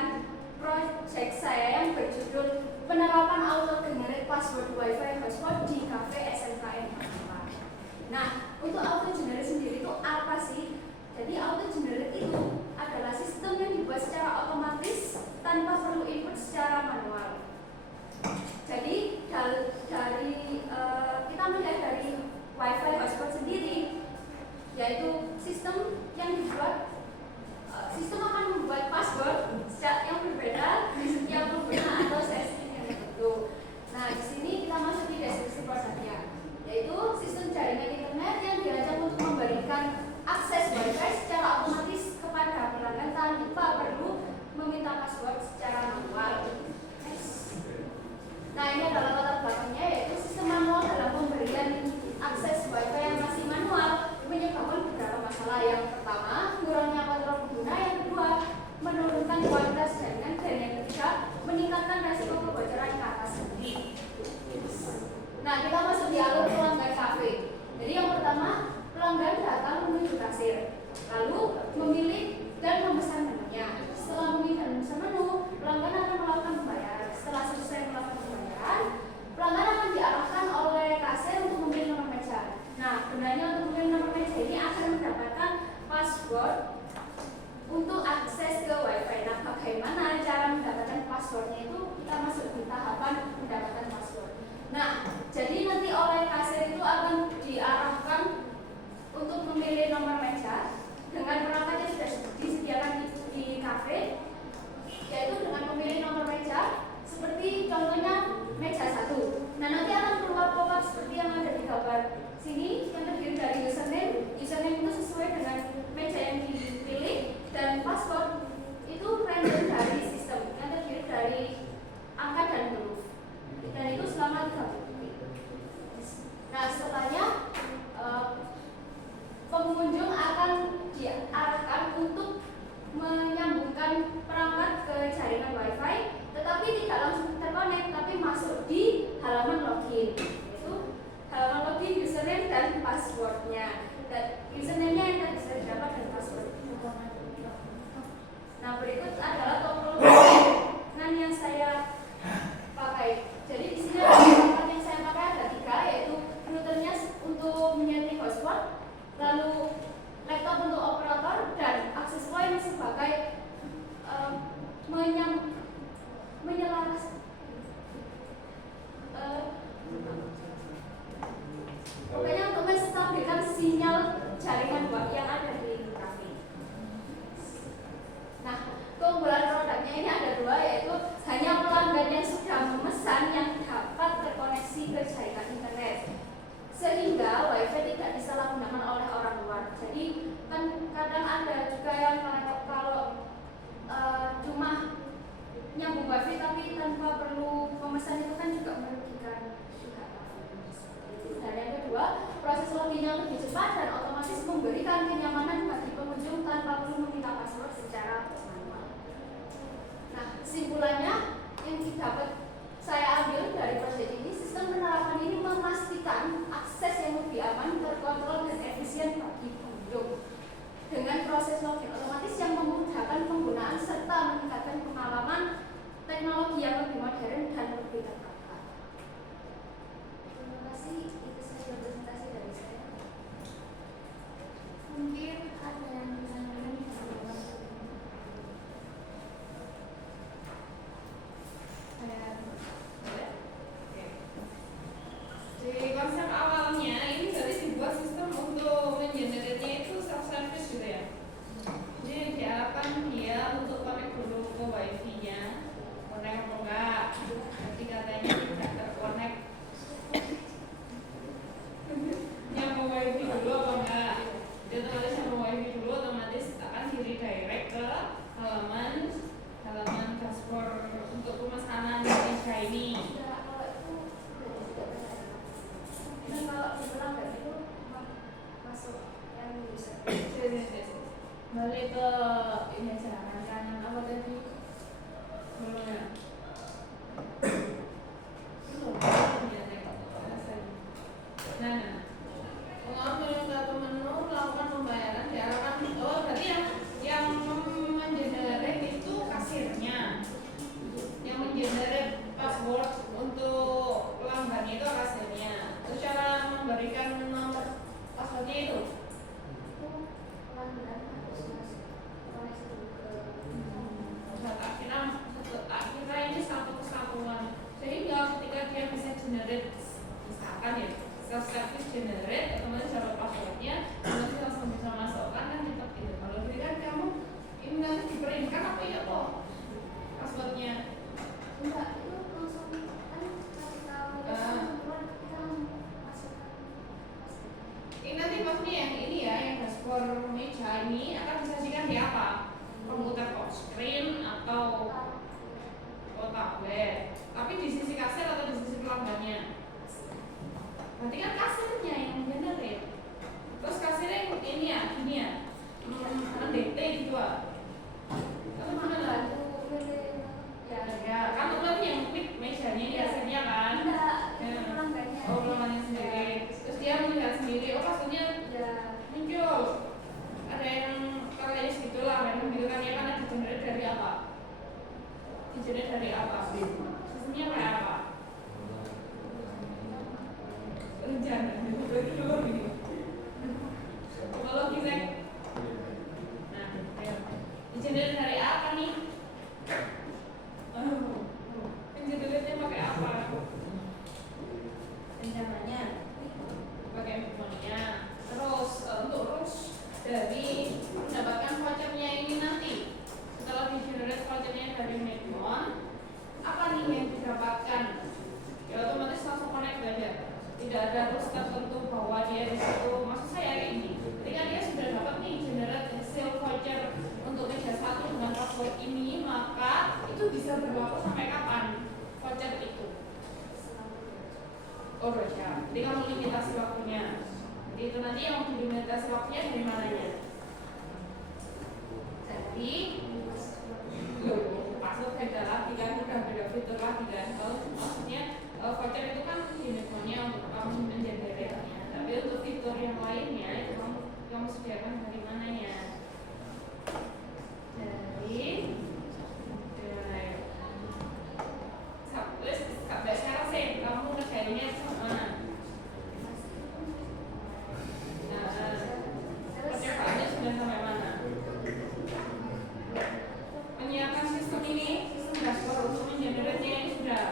membagikan proyek saya yang berjudul penerapan auto generate password WiFi hotspot di kafe SMKN Magelang. Nah, untuk auto generate sendiri itu apa sih? Jadi auto generate itu adalah sistem yang dibuat secara otomatis tanpa perlu input secara manual. Jadi kita melihat dari WiFi hotspot sendiri, yaitu sistem yang dibuat sistem akan membuat password yang berbeda di setiap pengguna atau sesi yang tertentu. Nah, di sini kita masuk di deskripsi produknya, yaitu sistem jaringan internet yang dirancang untuk memberikan akses WiFi secara otomatis kepada pelanggan tanpa perlu meminta password secara manual. Nah, ini adalah latar belakangnya, yaitu sistem manual dalam pemberian akses WiFi yang masih manual menyebabkan beberapa masalah. Yang pertama, kurangnya kontrol pengguna. Yang kedua, menurunkan kualitas jaringan. Dan yang ketiga, meningkatkan resiko kebocoran ke atas sendiri. Nah, kita masuk di alur pelanggan kafe. Jadi yang pertama, pelanggan datang menuju kasir, lalu memilih dan memesan menunya. Setelah memilih dan memesan menu, pelanggan akan melakukan pembayaran. Setelah selesai melakukan pembayaran, pelanggan akan diarahkan oleh kasir untuk memilih nomor meja. Nah, gunanya untuk memilih nomor meja ini akan mendapatkan password untuk akses ke WiFi. Nah, bagaimana cara mendapatkan passwordnya itu? Kita masuk di tahapan mendapatkan password. Nah, jadi nanti oleh kasir itu akan diarahkan untuk memilih nomor meja dengan perangkat yang sudah disediakan di kafe, yaitu dengan memilih nomor meja seperti contohnya meja 1. Nah, nanti akan keluar pop-up seperti yang ada di gambar sini yang terdiri dari username. Username itu sesuai dengan meja yang dipilih, dan password itu random dari sistem yang terdiri dari angka dan huruf, dan itu selama 30 detik. Nah, setelahnya pengunjung akan diarahkan untuk menyambungkan perangkat ke jaringan WiFi, tetapi tidak langsung terkonek, tapi masuk di halaman login, yaitu halaman login username dan passwordnya. Dan username-nya yang tadi bisa didapat dan password. Nah, berikut adalah topologi yang saya pakai. Jadi di sini ada yang saya pakai ada 3, yaitu routernya untuk menyeting hotspot, lalu laptop untuk operator, dan access point sebagai menyelaras pokoknya untuk menstabilkan sinyal jaringan yang ada di kafe. Nah, keunggulan produknya ini ada 2, yaitu hanya pelanggan yang sudah memesan yang dapat terkoneksi ke jaringan internet, sehingga WiFi tidak disalahgunakan oleh orang luar. Jadi kan kadang ada juga yang kalau cuma nyambung WiFi tapi tanpa perlu memesan, itu kan juga merugikan juga. Dan yang kedua, proses loginnya lebih cepat dan otomatis memberikan kenyamanan bagi pengunjung tanpa perlu meminta password secara manual. Nah, kesimpulannya yang dapat saya ambil dari proyek ini, sistem penerapan ini memastikan akses yang lebih aman, terkontrol, dan efisien bagi pengunjung dengan proses login otomatis yang memudahkan penggunaan serta meningkatkan pengalaman teknologi yang lebih modern dan lebih tertata. Terima kasih, itu saja presentasi dari saya. Mungkin ada yang bisa Di konsep awalnya ini jadi dibuat sistem untuk mengenerate-nya itu self-service gitu ya. Jadi diharapkan dia untuk connect dulu ke wifi-nya, connect atau enggak. Nanti katanya tidak terconnect. Yang mau wifi dulu apa enggak? Dia otomatis yang mau wifi dulu otomatis akan di redirect ke halaman dashboard untuk pemesanan meja ini. Ini kalau dibilang itu masuk yang bisa balik ke ini aja kanan apa tadi belum ya nah pengambil satu menu melakukan pembayaran diarahkan berarti yang mengenerate itu kasirnya dua. Atau gimana? Ya, kan berarti yang klik mejanya ini hasilnya kan? Oh, pelanggannya sendiri. Terus dia melihat sendiri, oh maksudnya muncul ada yang kayak segitulah, memang gitu kan ya, kan ada generate dari apa? Generate dari apa? Sistemnya kayak apa? Jangan, berarti dulu gini. Kalau kita, nah, ayo, generate dari apa nih? Generate-nya pakai apa? Rencananya pakai handphonenya. Terus untuk rules dari mendapatkan vouchernya ini nanti setelah di generate vouchernya dari handphone, apa nih yang didapatkan? Ya otomatis langsung connect aja. Tidak ada rules tertentu bahwa dia di situ. Maksud saya kayak ini. Ketika dia sudah dapat nih generate hasil voucher untuk meja 1 dengan password ini, maka itu bisa berlaku sampai kapan voucher itu? Oh ya, jadi kamu limitasi waktunya. Jadi itu nanti yang dilimitasi waktunya dari mananya? Jadi, password beda lagi kan, udah beda fitur lagi kan. Kalau maksudnya voucher itu kan limitnya untuk kamu mengenerate-nya. Tapi untuk fitur yang lainnya itu kamu sediakan dari mananya? Dari sampai sekarang sih kamu ngerjainnya sama. Nah, percobaannya sudah sampai mana? Menyiapkan sistem ini, sistem dashboard untuk mengenerate-nya ini sudah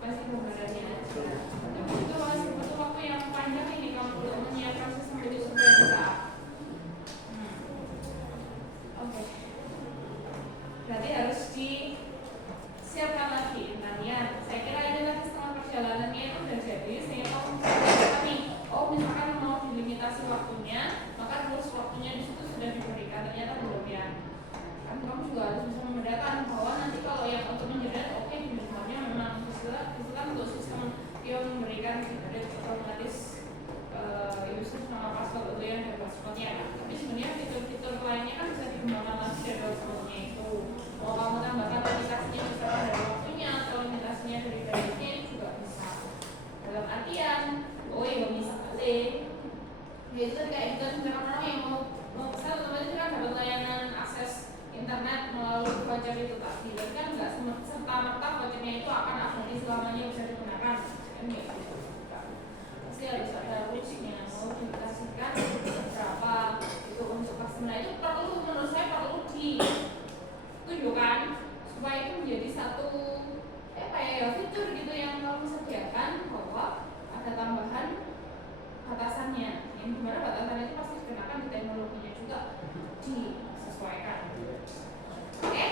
pasti gambarannya sudah. Tapi itu masih butuh waktu yang panjang ini kamu untuk menyiapkan sistem itu sudah bisa. Oke. Berarti harus disiapkan lagi intannya. Saya kira ini nanti setengah perjalanannya itu sudah jadi. Sehingga kamu bisa lihat nih, oh misalkan mau dilimitasi waktunya, maka terus waktunya di situ sudah diberikan. Ternyata belum ya. Kan kamu juga harus bisa membedakan bahwa nanti kalau yang untuk menjerat, oke misalnya memang itu kan untuk sistem yang memberikan generate otomatis user sama password itu yang ada passwordnya. Tapi sebenarnya fitur-fitur lainnya kan bisa dikembangkan lagi dari passwordnya itu. Mau kamu tambahkan limitasinya misalnya dari waktunya atau limitasinya dari budgetnya ini juga bisa. Dalam artian, oh iya misalnya, ya itu kan kayak itu misalkan orang yang mau misal otomatis kan dapat layanan akses internet melalui voucher itu tadi. Jadi kan nggak serta-merta vouchernya itu akan abadi selamanya bisa digunakan. Kan gitu. Pasti harus ada rules-nya. Mau dikasihkan berapa itu untuk customer itu perlu, menurut saya perlu ditunjukkan supaya itu menjadi satu fitur gitu yang kamu sediakan bahwa ada tambahan batasannya, yang dimana batasannya itu pasti dikenakan di teknologinya juga disesuaikan. Oke?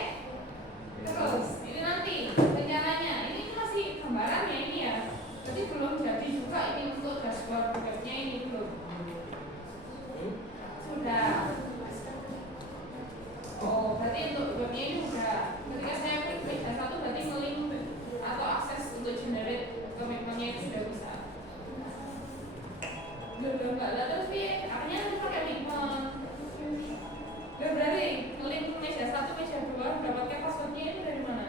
Terus ini nanti rencananya ini masih gambaran ya ini ya, jadi belum jadi juga ini untuk dashboard webnya ini belum. Sudah. Oh, berarti untuk webnya ini sudah. Ketika saya klik meja 1 berarti nge-link atau akses untuk generate komitmennya itu sudah bisa. Belum enggak lah, terus akhirnya nanti pakai Wigmon. Berarti nge-link meja 1, meja 2 mendapatkan passwordnya itu dari mana?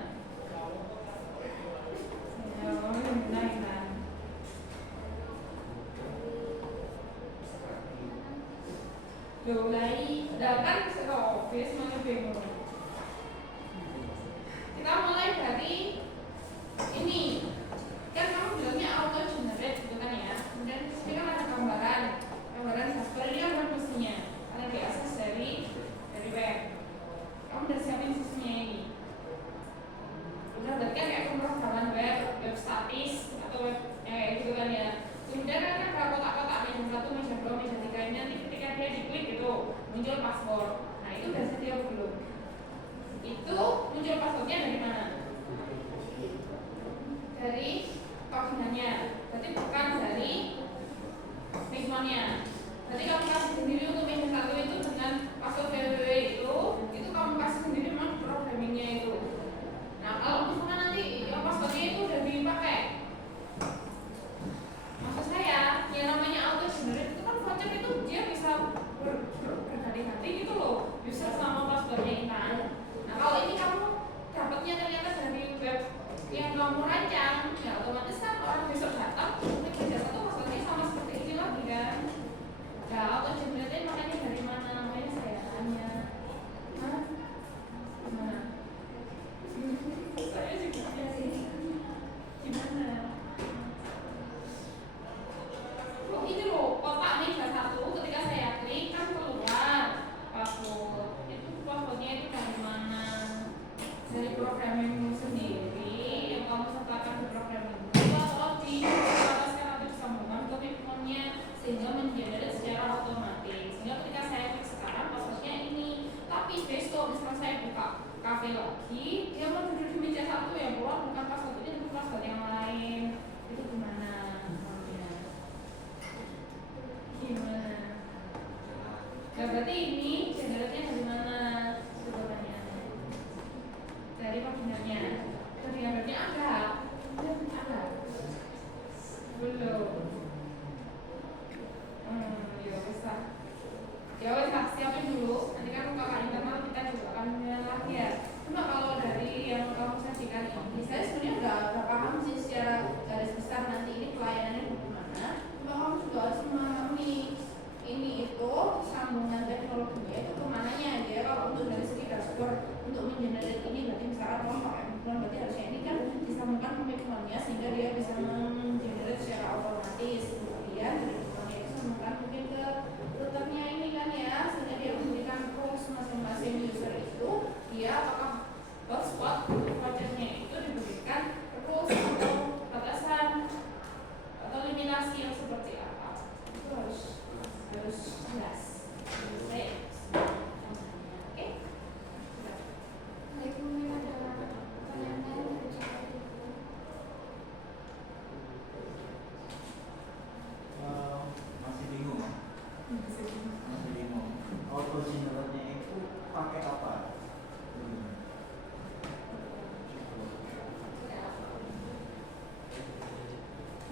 Ya, benar kan. Mulai datang ke office mana bingung. Kita mulai dari ini. Kan kamu bilangnya auto generate gitu kan ya. Kemudian ini kan ada gambaran dashboard ini kan mestinya ada diakses dari web. Kamu udah siapin sistemnya ini. Udah berarti kan kayak pemrograman web statis atau web kayak gitu kan ya. Kemudian kan ada kotak-kotak meja 1, meja 2, meja 3 ini nanti ketika dia diklik itu muncul password. Nah itu udah sedia belum? Itu muncul passwordnya dari mana? Dari paginannya. Berarti bukan dari Wigmonnya. Berarti kamu kasih sendiri untuk meja 1 itu dengan password www itu kamu kasih sendiri memang programmingnya itu. Nah kalau misalkan nanti yang passwordnya itu udah dipakai, maksud saya yang namanya auto generate itu kan voucher itu dia bisa berganti kafe lagi, dia mau duduk di meja satu yang keluar bukan kelas satunya tapi kelas yang lain. Itu gimana? Gimana? Nah, berarti ini generatnya dari mana? Coba tanya. Dari vaginanya. Dari yang berarti ada. Ada. Belum. Ya bisa. Ya wes lah, siapin dulu. Nanti kan kakak internal kita juga akan menilai lagi ya. Cuma kalau dari yang kamu sajikan ini, saya sebenarnya udah paham sih secara garis besar nanti ini pelayanannya bagaimana. Cuma kamu juga harus memahami ini itu sambungan teknologinya itu kemananya dia. Kalau untuk dari segi dashboard untuk mengenerate ini berarti misalkan kamu pakai Micron, berarti harusnya ini kan disambungkan ke Micronnya sehingga dia bisa mengenerate secara otomatis. Kemudian dari Micronnya itu sambungkan mungkin ke routernya ini kan ya, sehingga dia memberikan rules masing-masing user itu dia apakah hotspot untuk projectnya itu diberikan rules atau batasan atau limitasi yang seperti apa, itu harus jelas. Oke? Baik, mungkin ada pertanyaan lain dari Cak. Masih bingung. Autogenerate-nya itu pakai apa?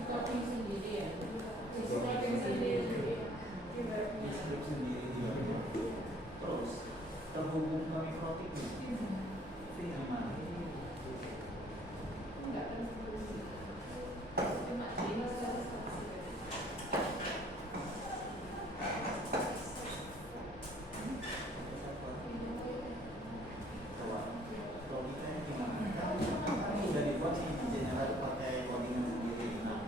Coding sendiri ya. Coding sendiri. Listrik sendiri dia. Terus terhubung ke mikrotik itu gimana? Enggak tentu. Cuma jelas harus Logikanya gimana? Kan udah dibuat nih generate pakai codingan sendiri. Nah,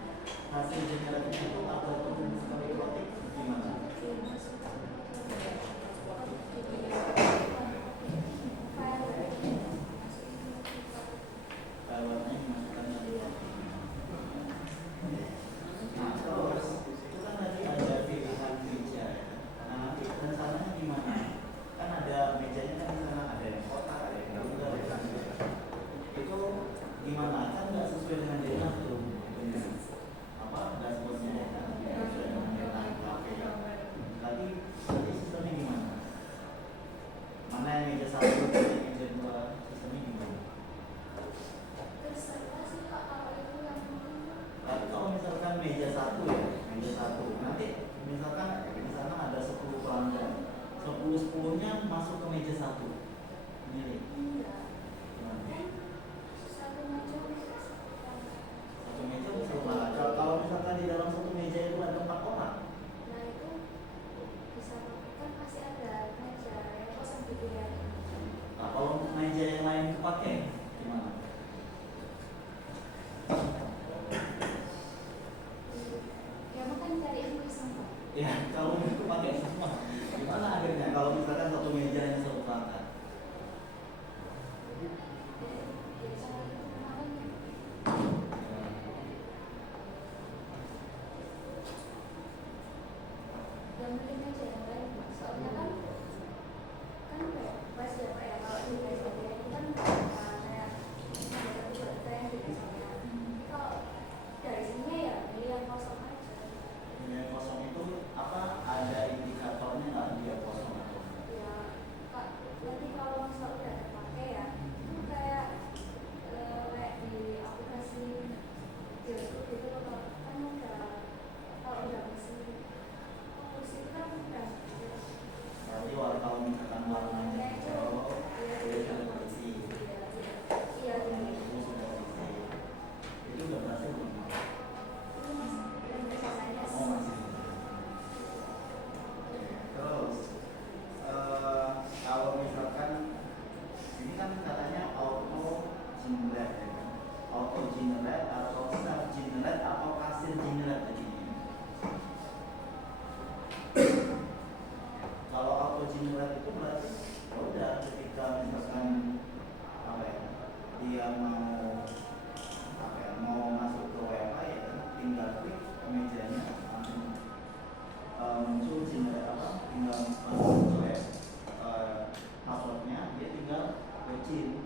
hasil generatnya itu atau terhubung ke mikrotik gimana? Filenya dimasukkan ke mikrotik. Nah, terus itu kan tadi ada pilihan meja ya. Nah, nanti rencananya gimana? Kan ada mejanya kan di sana ada yang kotak, ada yang bundar, ada yang itu gimana? Kan nggak sesuai dengan denah tuh. Apa dashboardnya ya kan? Nggak sesuai dengan denah kafe. Nanti sistemnya gimana? Mana yang meja satu, meja dua, sistemnya gimana? Terserah sih Kak, kalau itu yang Tapi kalau misalkan meja satu ya, meja satu, nanti misalkan di sana ada 10 pelanggan, 10-10-nya masuk ke meja satu. Ini enggak. gimana? Kan satu macam Satu meja bisa berapa? Kalau misalkan di dalam satu meja itu ada 4 orang, nah itu bisa kan masih ada meja yang kosong gitu ya. nah kalau meja yang lain dipakai gimana? Ya makan cari yang kosong Pak. Ya kalau itu pakai semua, gimana akhirnya? Kalau misalkan satu meja yang satu pelanggan, yang penting aja yang lain Pak. Soalnya kan kayak pas ya Pak ya, kalau di PSBB itu kan kayak ada keluarga yang di sana. Kalau dari sini ya pilih yang kosong aja. yang kosong itu apa? Ada indikatornya nggak dia kosong atau? Ya Pak, nanti kalau misal udah terpakai ya itu kayak kayak di aplikasi bioskop gitu loh Pak. Kan udah kalau udah kursi itu kan udah Berarti kalau misalkan warnanya hijau, dia sudah bersih. iya Yang itu sudah bersih. Itu udah berhasil belum? itu masih belum biasanya Oh masih. Terus kalau misalkan ini kan katanya auto generate ya kan? Auto generate atau self generate atau kasir generate tadi. Kalau auto generate itu berarti izin